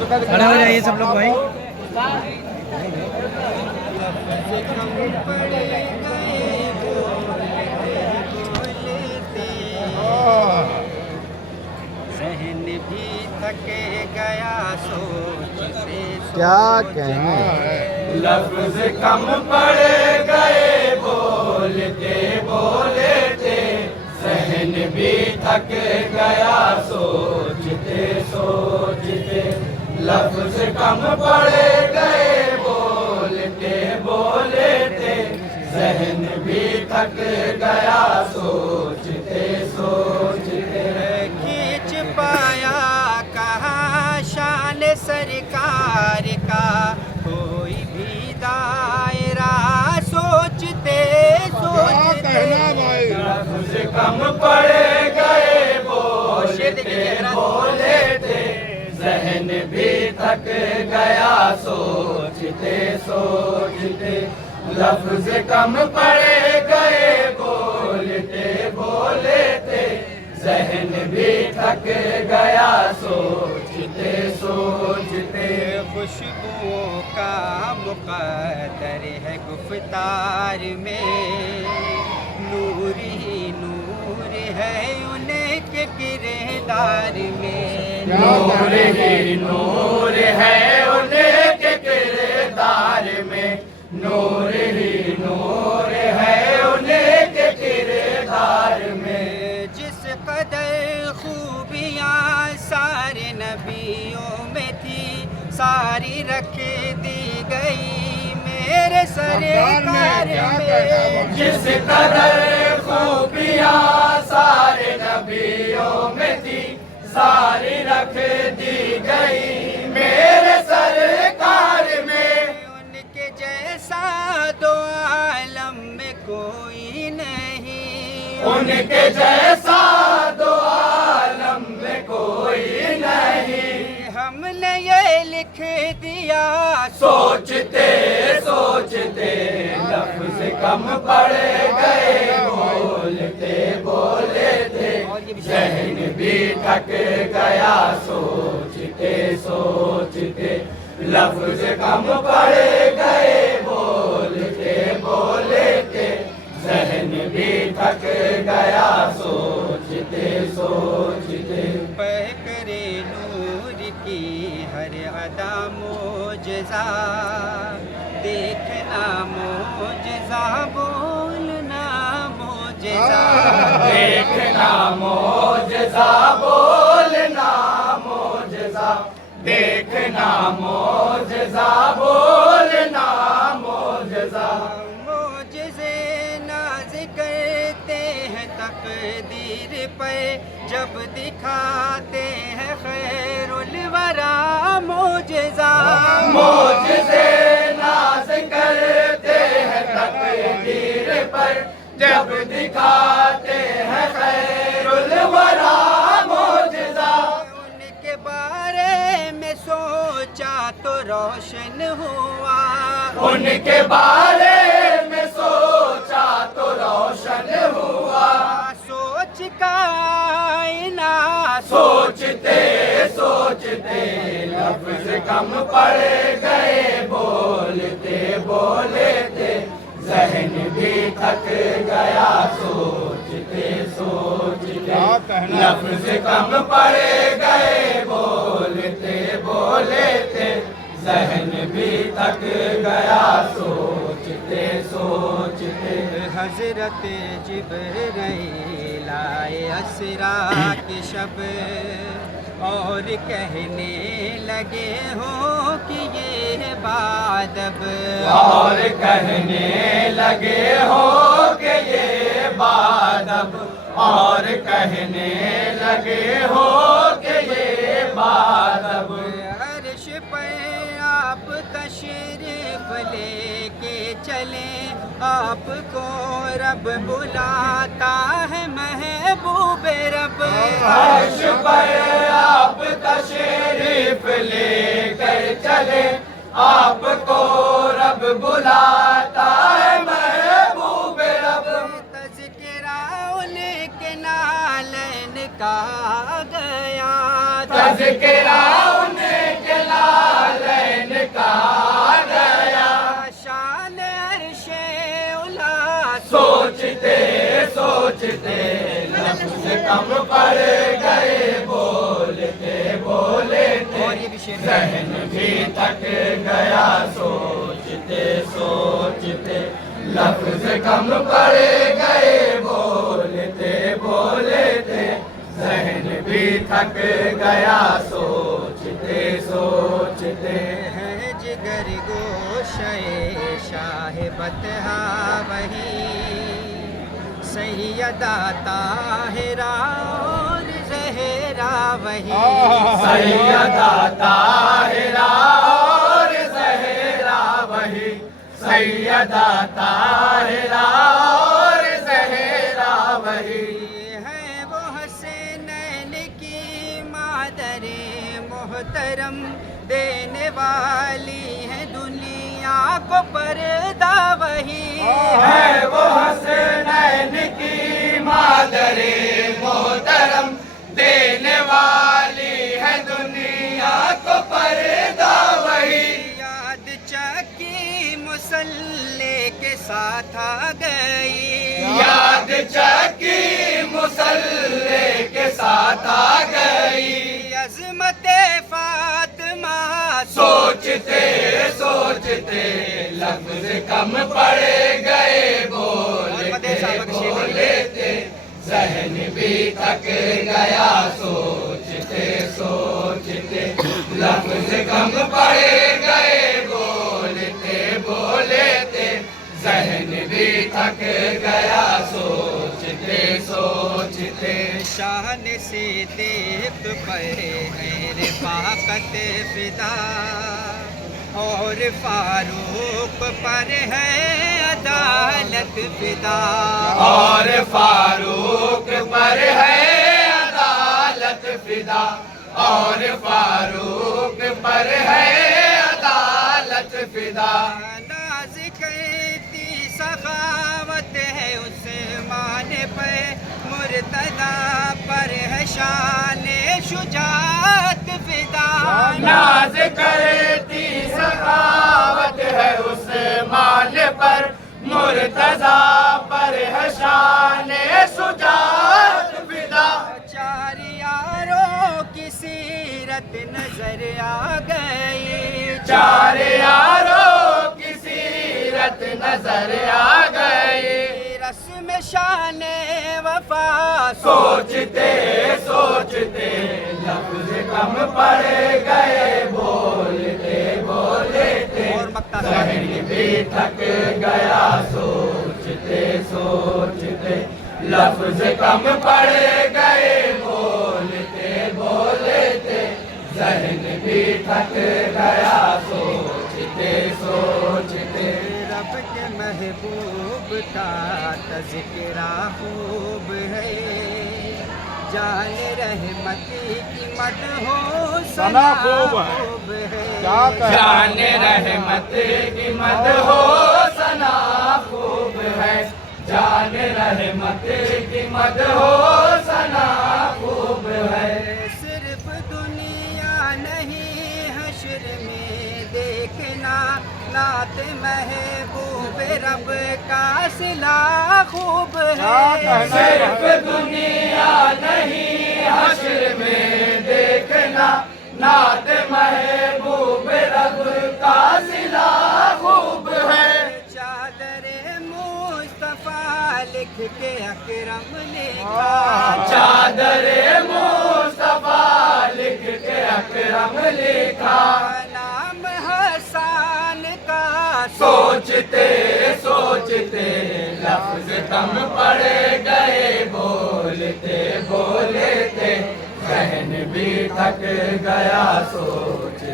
खड़े हो जाइए सब लोग भाई। सहन भी थक गया सोचते क्या कहने लफ्ज कम पड़ गए बोलते बोलते, सहन भी थक गया सोचते सोचते। लफ्ज कम पड़ गए बोलते बोलते, सहन भी थक गया सोचते सोचते। खींच पाया कहाँ शान सरकार का कोई भी दायरा सोचते सोचते। लफ्ज कम पड़ गए बोलते बोलते, जहन भी थक गया सोचते सोचते। लफ्ज कम पड़ गए बोलते बोलते, जहन भी थक गया सोचते सोचते। खुशबुओं का मुक़द्दर है गुफ्तार में, नूर ही नूर है उनके किरदार में। नूर ही नूर है उनके किरदार में, नूर ही नूर है उनके किरदार में। जिस कदर खूबियाँ सारे नबियों में थी, सारी रख दी गई मेरे सरकार में। जिस कदर खूबियाँ सारे नबियों में थी, सारी रख दी गई मेरे सरकार में। उनके जैसा दो आलम में कोई नहीं, उनके जैसा दो आलम में कोई नहीं। हमने ये लिख दिया सोचते सोचते, लफ्ज कम पड़ गए बोलते बोलते, जहन भी थक गया सोचते सोचते। लफ्ज कम पड़ गए बोलते बोलते, जहन भी थक गया सोचते सोचते। पकड़े नूर की हर अदा मोजज़ा, देखना मोजज़ा बोलना मोजज़ा। देखना मोजज़ा बोलना मोजज़ा, देखना मोजज़ा बोलना मोजज़ा। मोजज़े नाज़ करते हैं तकदीर पर, जब दिखाते हैं खैरुल वरा मोजज़ा। मोजज़े नाज़ करते हैं तकदीर पर, जब दिखाते हैं खैरुल वरा मोजज़ा। उनके बारे में सोचा तो रोशन हुआ, उनके बारे में सोचा तो रोशन हुआ। सोच का आईना सोचते सोचते, लफ्ज कम पड़ गए बोलते बोलते, जहन भी थक गया सोचते सोचते। लफ्ज कम पड़ गए बोलते बोलते, जहन भी थक गया सोचते सोचते। हज़रत जिब्राइल आए असरा के शब, और कहने लगे हो कि ये बादब। और कहने लगे हो कि ये बादब, और कहने लगे हो कि ये बादब। अर्श पर आप तशरीफ लेके चले, आपको रब बुलाता है महबूब रब। अर्श पर आप तशरीफ लेकर चले, आपको रब बुलाता है महबूब रब। तज़किरा उनके नालन का गया, तज़किरा उनके सोचते, लफ्ज कम पड़ गए बोलते बोलते, और ये भी शेर ज़हन भी थक गया सोचते सोचते, लफ्ज कम पड़ गए बोलते बोलते, ज़हन भी थक गया सोचते सोचते। है जिगर गोशे शाह बतहा वही, सैयदा ताहिरा और ज़हरा वही। सैयदा ताहिरा और ज़हरा वही, सैयदा ताहिरा और ज़हरा वही। है वो हसनैन की मादरे मोहतरम, देने वाली है दुनिया को पर्दा वही। है वो हसनैन की मादरे मोहतरम, देने वाली है दुनिया को पर्दा वही। याद चकी मुसल्ले के साथ आ गई, याद चकी मुसल्ले के साथ आ गई, अज़मत फातिमा सोचते सोचते, लफ्ज कम पड़ गए बोलते बोलते, ज़हन भी थक गया सोचते सोचते, लफ्ज कम पड़ गए बोलते बोलते, ज़हन भी थक गया सोचते सोचते। शान से देख पर है रिफाकत फिदा, और फारूक पर है अदालत फिदा। और फारूक पर है अदालत फिदा, और फारूक पर है अदालत फिदा। नाज करती सखावत है उस्मान पे, मुर्तदा पर है शान शुजात फिदा। नाज करती सखावत है उस्मान पर, मुर्तजा पर है शान शुजात फिदा। चार यारों की सीरत नजर आ गई, चार यारों की सीरत नजर आ गई, रस्म शान वफा सोचते सोचते, लफ्ज कम पड़ गए बोलते बोलते, और मक्ता ज़हन भी थक गया सोचते सोचते, लफ्ज कम पड़ गए बोलते बोलते, ज़हन भी थक गया सोचते सोचते। रब के महबूब का तज़किरा खूब है, जान रहमती की मदहो सना खूब है। जान रहमत की मदहो सना खूब है, जान रहमत की मदहो सना खूब है। सिर्फ दुनिया नहीं हश्र में देखना, नात महबूब रब का सिला खूब है। सिर्फ दुनिया नहीं हश्र में देखना, नात महबूब रब का सिला खूब है। चादरे मुस्तफा लिख के अकरम लिखा, चादरे मुस्तफा लिख के अकरम लिखा, नाम हसन का सोचते सोचते, लफ्ज कम पड़ गए बोलते बोलते, ज़हन भी थक गया सोचते